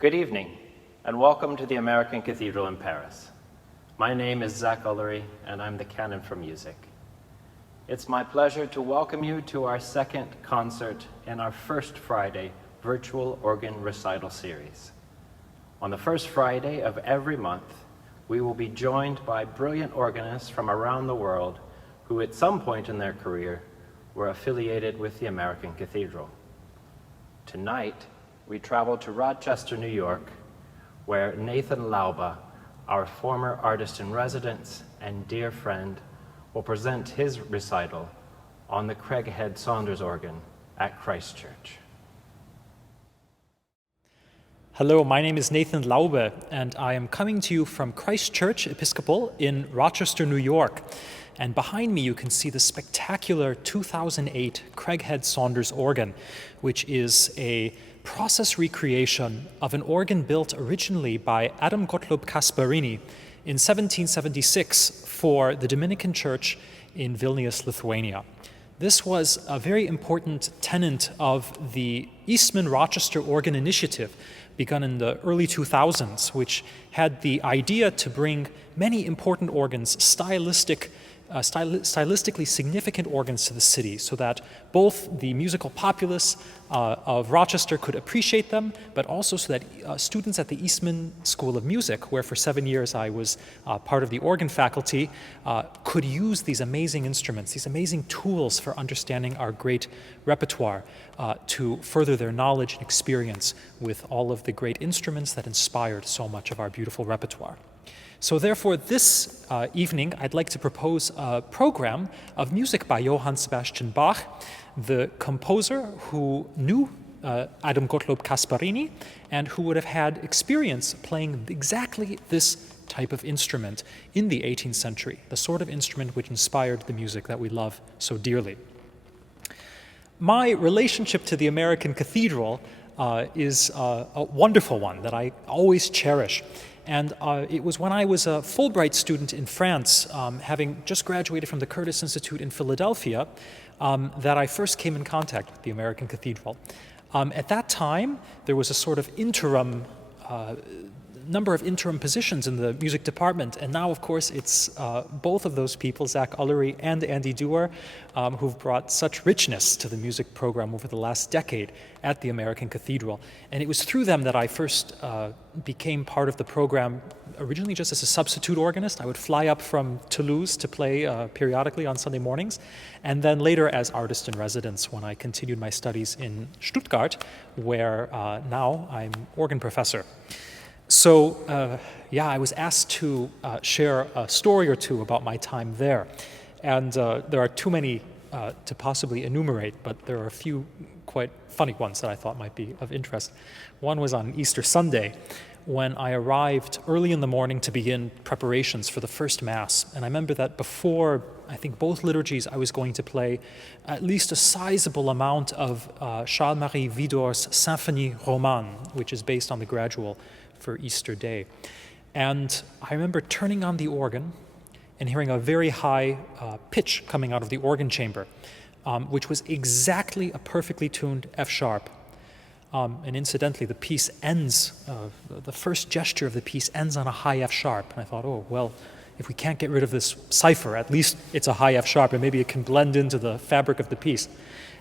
Good evening, and welcome to the American Cathedral in Paris. My name is Zach Ullery, and I'm the canon for music. It's my pleasure to welcome you to our second concert in our first Friday virtual organ recital series. On the first Friday of every month, we will be joined by brilliant organists from around the world who at some point in their career were affiliated with the American Cathedral. Tonight, we travel to Rochester, New York, where Nathan Laube, our former artist-in-residence and dear friend, will present his recital on the Craighead Saunders organ at Christ Church. Hello, my name is Nathan Laube, and I am coming to you from Christ Church Episcopal in Rochester, New York. And behind me you can see the spectacular 2008 Craighead Saunders organ, which is a process recreation of an organ built originally by Adam Gottlob Kasparini in 1776 for the Dominican Church in Vilnius, Lithuania. This was a very important tenet of the Eastman Rochester Organ Initiative, begun in the early 2000s, which had the idea to bring many important organs, stylistically significant organs to the city, so that both the musical populace of Rochester could appreciate them, but also so that students at the Eastman School of Music, where for 7 years I was part of the organ faculty, could use these amazing instruments, these amazing tools for understanding our great repertoire to further their knowledge and experience with all of the great instruments that inspired so much of our beautiful repertoire. So therefore, this evening, I'd like to propose a program of music by Johann Sebastian Bach, the composer who knew Adam Gottlob Kasparini and who would have had experience playing exactly this type of instrument in the 18th century, the sort of instrument which inspired the music that we love so dearly. My relationship to the American Cathedral is a wonderful one that I always cherish. And it was when I was a Fulbright student in France, having just graduated from the Curtis Institute in Philadelphia, that I first came in contact with the American Cathedral. At that time, there was a sort of number of interim positions in the music department, and now, of course, it's both of those people, Zach Ullery and Andy Dewar, who've brought such richness to the music program over the last decade at the American Cathedral. And it was through them that I first became part of the program, originally just as a substitute organist. I would fly up from Toulouse to play periodically on Sunday mornings, and then later as artist-in-residence when I continued my studies in Stuttgart, where now I'm organ professor. So, I was asked to share a story or two about my time there. And there are too many to possibly enumerate, but there are a few quite funny ones that I thought might be of interest. One was on Easter Sunday, when I arrived early in the morning to begin preparations for the first Mass. And I remember that before, I think, both liturgies, I was going to play at least a sizable amount of Charles-Marie Widor's Symphonie Romane, which is based on the Gradual for Easter Day. And I remember turning on the organ and hearing a very high pitch coming out of the organ chamber, which was exactly a perfectly tuned F sharp. And incidentally, the piece ends, the first gesture of the piece ends on a high F sharp. And I thought, oh, well, if we can't get rid of this cipher, at least it's a high F sharp, and maybe it can blend into the fabric of the piece.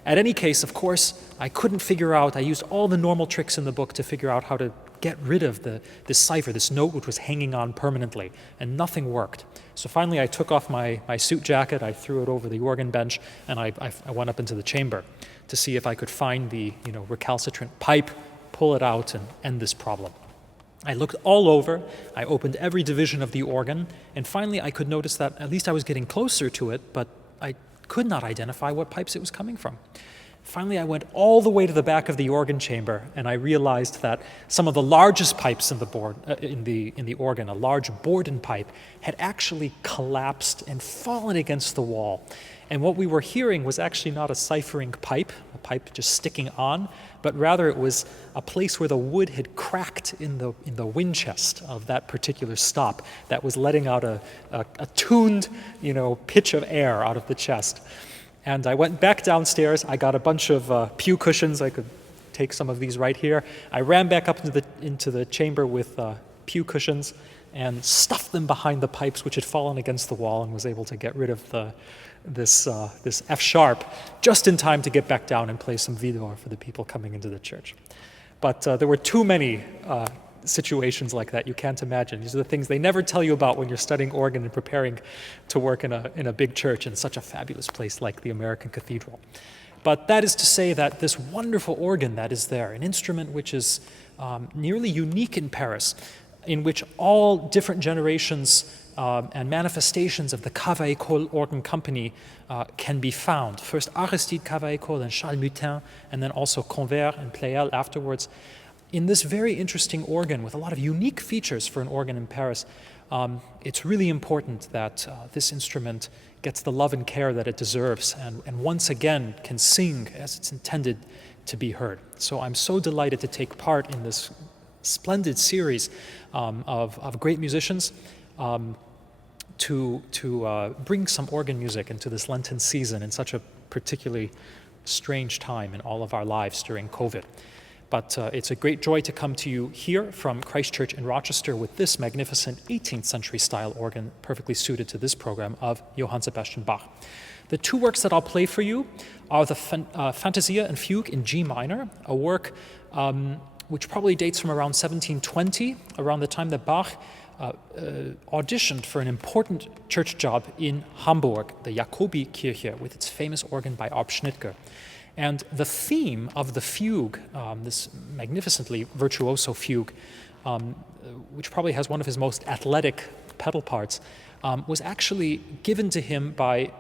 At any case, of course, I couldn't figure out, I used all the normal tricks in the book to figure out how to get rid of this cipher, this note which was hanging on permanently, and nothing worked. So finally I took off my suit jacket, I threw it over the organ bench, and I went up into the chamber to see if I could find the recalcitrant pipe, pull it out, and end this problem. I looked all over, I opened every division of the organ, and finally I could notice that at least I was getting closer to it, but I could not identify what pipes it was coming from. Finally, I went all the way to the back of the organ chamber, and I realized that some of the largest pipes in the organ, a large Borden pipe, had actually collapsed and fallen against the wall. And what we were hearing was actually not a ciphering pipe, a pipe just sticking on, but rather it was a place where the wood had cracked in the wind chest of that particular stop that was letting out a tuned, pitch of air out of the chest. And I went back downstairs. I got a bunch of pew cushions. I could take some of these right here. I ran back up into the chamber with pew cushions and stuffed them behind the pipes, which had fallen against the wall, and was able to get rid of this F sharp just in time to get back down and play some vidor for the people coming into the church. But there were too many situations like that. You can't imagine. These are the things they never tell you about when you're studying organ and preparing to work in a big church in such a fabulous place like the American Cathedral. But that is to say that this wonderful organ that is there, an instrument which is nearly unique in Paris, in which all different generations and manifestations of the Cavaillé-Coll organ company can be found. First Aristide Cavaillé-Coll and Charles Mutin, and then also Convert and Pleyel afterwards. In this very interesting organ with a lot of unique features for an organ in Paris, it's really important that this instrument gets the love and care that it deserves and once again can sing as it's intended to be heard. So I'm so delighted to take part in this splendid series of great musicians to bring some organ music into this Lenten season in such a particularly strange time in all of our lives during COVID. But it's a great joy to come to you here from Christ Church in Rochester with this magnificent 18th century style organ perfectly suited to this program of Johann Sebastian Bach. The two works that I'll play for you are the Fantasia and Fugue in G minor, a work which probably dates from around 1720, around the time that Bach auditioned for an important church job in Hamburg, the Jakobi-Kirche, with its famous organ by Arp Schnitger. And the theme of the fugue, this magnificently virtuoso fugue, which probably has one of his most athletic pedal parts, was actually given to him by,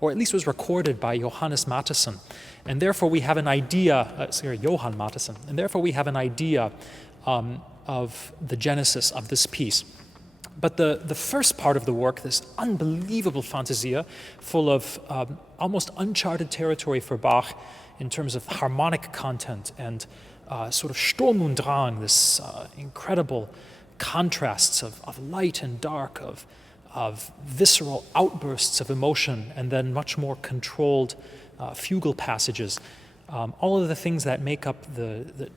or at least was recorded by Johannes Mattheson. And therefore we have an idea, Johann Mattheson, and therefore we have an idea of the genesis of this piece. But the first part of the work, this unbelievable Fantasia, full of almost uncharted territory for Bach in terms of harmonic content and sort of Sturm und Drang, this incredible contrasts of light and dark, of visceral outbursts of emotion, and then much more controlled fugal passages. All of the things that make up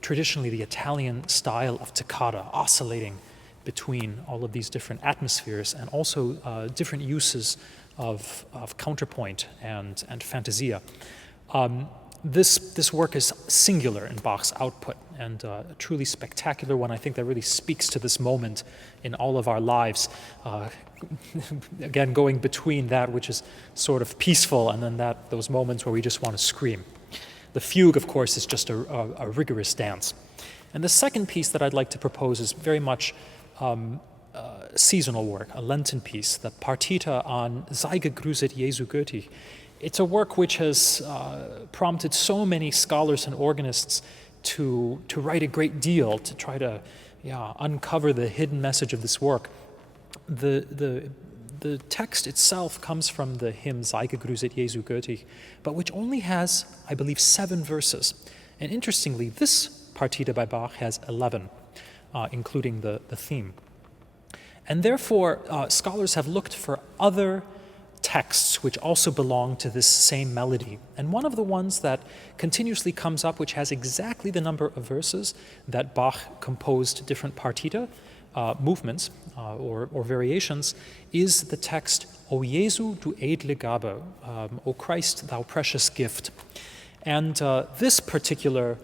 traditionally the Italian style of toccata, oscillating between all of these different atmospheres, and also different uses of counterpoint and fantasia. This work is singular in Bach's output, and a truly spectacular one. I think that really speaks to this moment in all of our lives. Again, going between that which is sort of peaceful and then those moments where we just want to scream. The fugue, of course, is just a rigorous dance. And the second piece that I'd like to propose is very much seasonal work, a Lenten piece, the Partita on Sei gegrüßet Jesu Götti. It's a work which has prompted so many scholars and organists to write a great deal, to try to uncover the hidden message of this work. The text itself comes from the hymn Sei gegrüßet Jesu Götti, but which only has, I believe, 7 verses. And interestingly, this Partita by Bach has 11. Including the theme. And therefore, scholars have looked for other texts which also belong to this same melody. And one of the ones that continuously comes up, which has exactly the number of verses that Bach composed different partita movements or variations, is the text, O Jesu, du edle Gabe, O Christ, thou precious gift. And this particular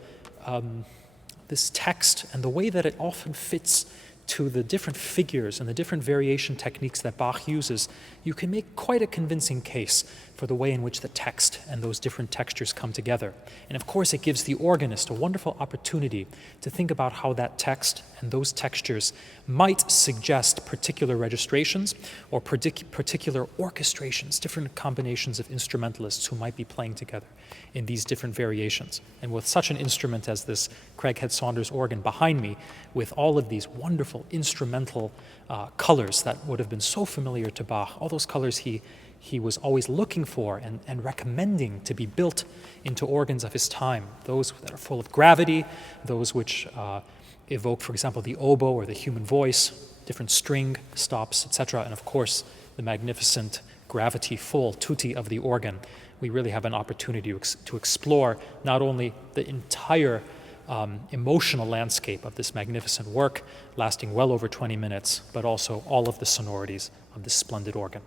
this text and the way that it often fits to the different figures and the different variation techniques that Bach uses, you can make quite a convincing case for the way in which the text and those different textures come together. And of course, it gives the organist a wonderful opportunity to think about how that text and those textures might suggest particular registrations or particular orchestrations, different combinations of instrumentalists who might be playing together in these different variations. And with such an instrument as this Craighead Saunders organ behind me, with all of these wonderful instrumental colors that would have been so familiar to Bach, all those colors he was always looking for and recommending to be built into organs of his time, those that are full of gravity, those which evoke, for example, the oboe or the human voice, different string stops, etc., and of course, the magnificent gravity-full tutti of the organ. We really have an opportunity to explore not only the entire emotional landscape of this magnificent work, lasting well over 20 minutes, but also all of the sonorities of this splendid organ.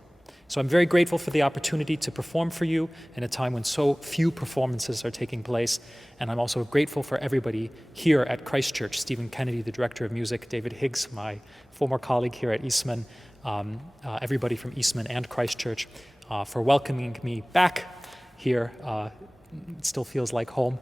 So I'm very grateful for the opportunity to perform for you in a time when so few performances are taking place. And I'm also grateful for everybody here at Christ Church, Stephen Kennedy, the Director of Music, David Higgs, my former colleague here at Eastman, everybody from Eastman and Christ Church, for welcoming me back here. It still feels like home,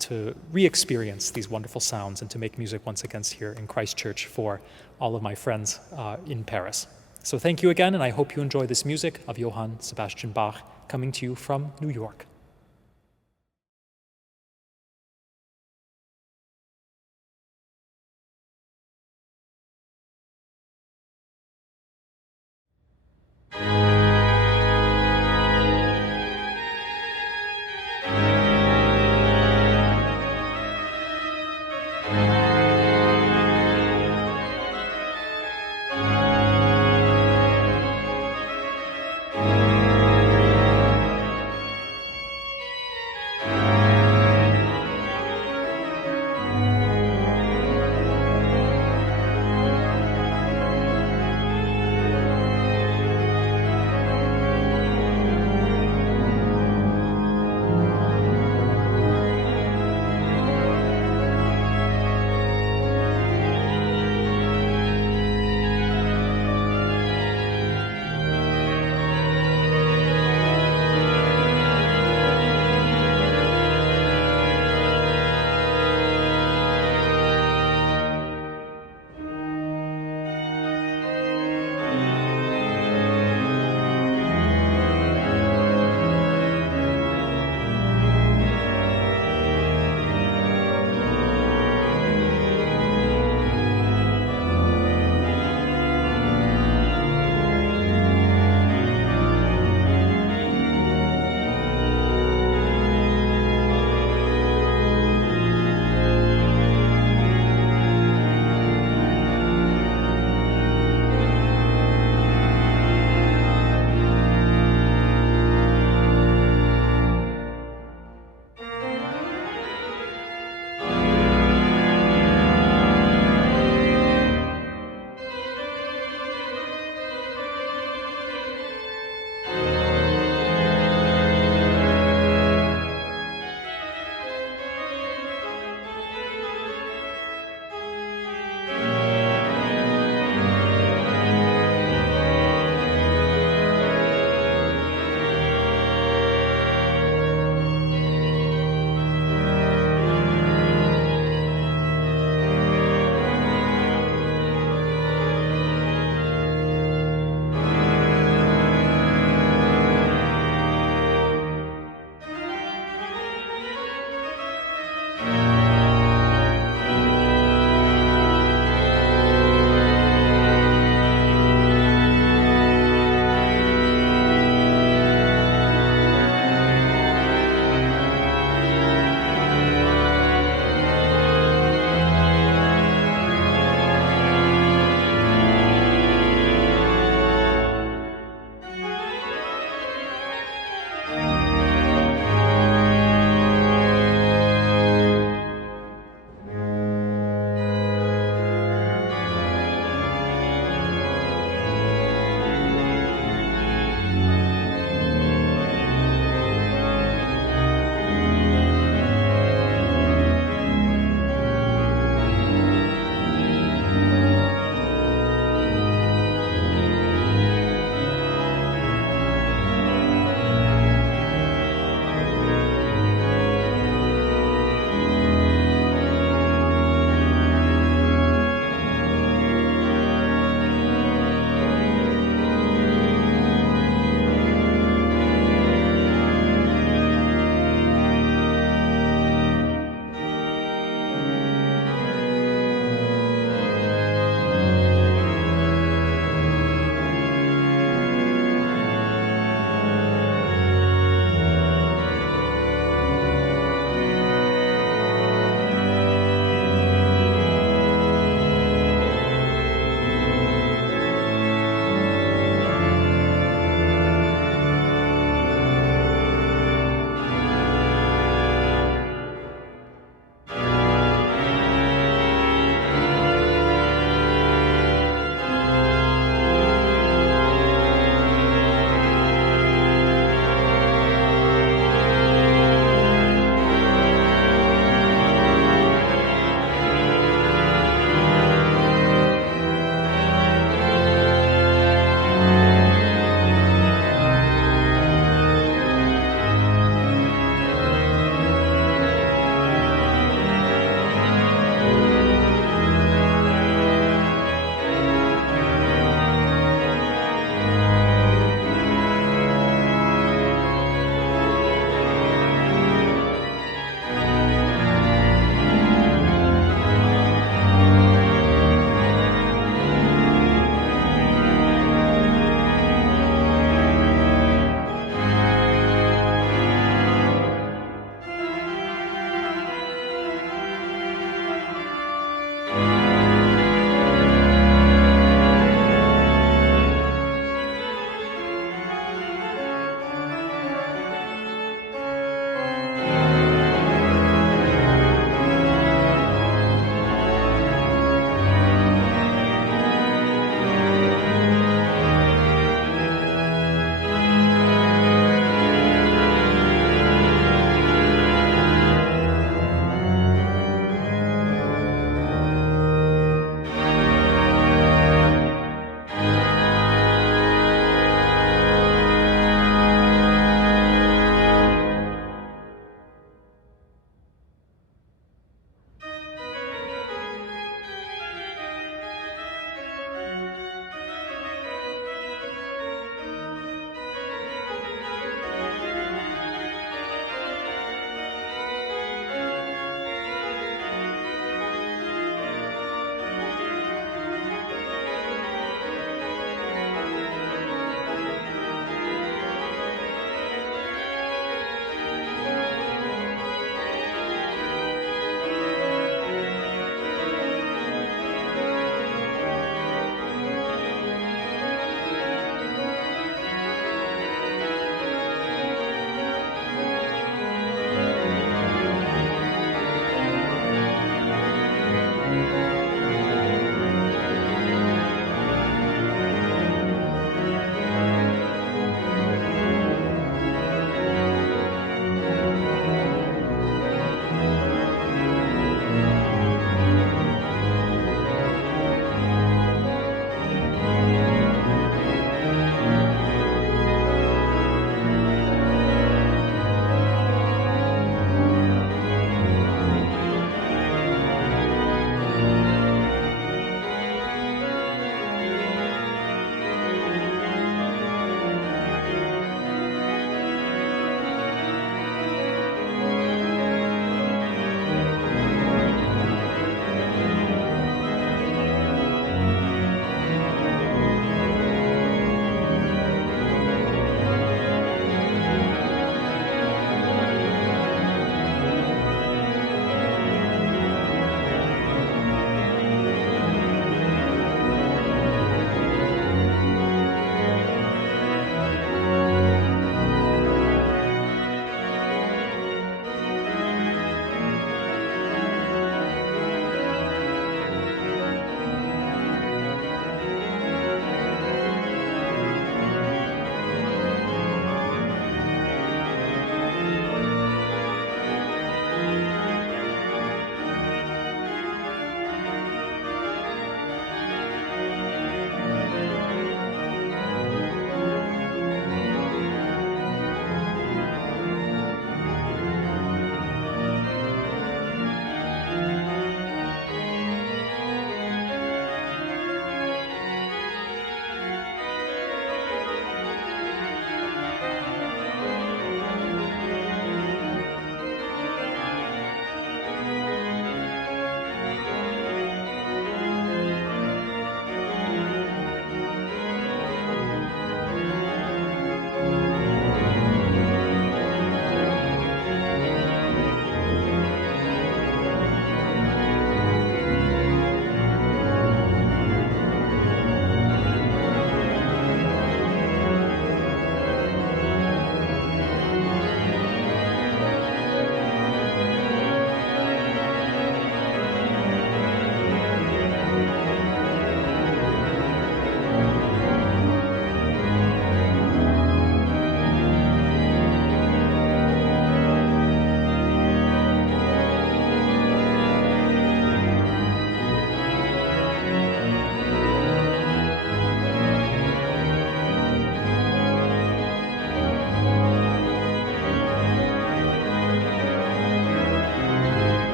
to re-experience these wonderful sounds and to make music once again here in Christ Church for all of my friends in Paris. So thank you again, and I hope you enjoy this music of Johann Sebastian Bach coming to you from New York.